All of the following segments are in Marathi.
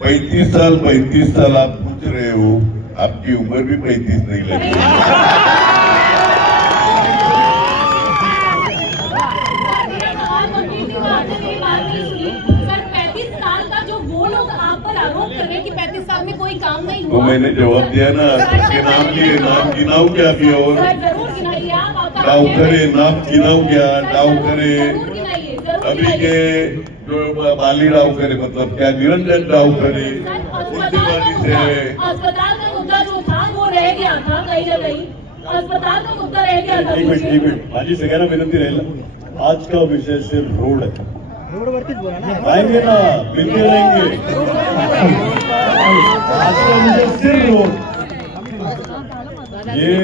35 साल आप पूछ रहे हो, आपकी उम्र भी 35 नहीं लगी। सर 35 साल का जो वो लोग आप पर आरोप कर रहे हैं कि 35 साल में कोई काम नहीं तो हुआ, मैंने जवाब दिया ना, सबके नाम लिए, नाम गिनाऊ क्या भी और सर जरूर गिनाइए आप, आपका डाउ करे, नाम गिनाऊ क्या, डाउ करे। जरूर गिनाइए, जरूर अभी गिनाइए। के जो बाली डाउ करे, मतलब क्या निरंजन डाउ करे, सर, बुद्धिमानी से अस्पताल का मुद्दा जो था वो रह गया था कहीं ना कहीं, अस्पताल का मुद्दा रह गया था। एक मिनिट माझी सगळ्यांना विनंती राहील, आज का विषय सिर्फ रोड है, आएंगे ना मिलते रहेंगे। आज का विषय सिर्फ रोड, ये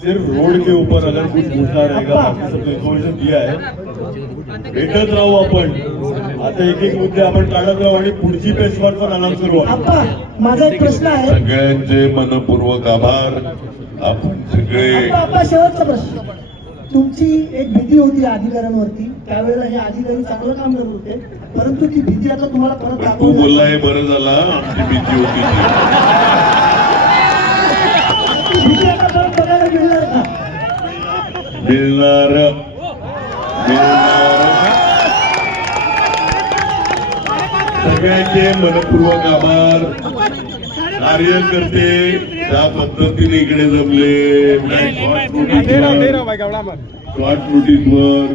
सिर्फ रोड के ऊपर अगर कुछ पूछना रहेगा, बाकी सब इन्फॉर्मेशन दिया है, भेटत राहू आपण। आता एक एक मुद्दे आपण काढत राहू आणि पुढची प्रेसवाट पण अनाउन्स करू आपण। आप्पा, माझा एक प्रश्न आहे सगळ्यांचे मनपूर्वक आभार। आपण सगळे आप्पा, शेवटचा प्रश्न, तुमची एक भीती होती अधिकाऱ्यांवरती, त्यावेळेला हे अधिकारी चांगलं काम करत होते, परंतु ती भीती आता तुम्हाला परत तू दाखवली बोलला हे बरं झाला, आमची भीती होती ती. ती भीती आता परत बघायला मिळणार का? मिळणार सगळ्यांचे मनपूर्वक आभार। कार्यकर्ते त्या पद्धतीने इकडे जमले, शॉर्ट नोटीसवर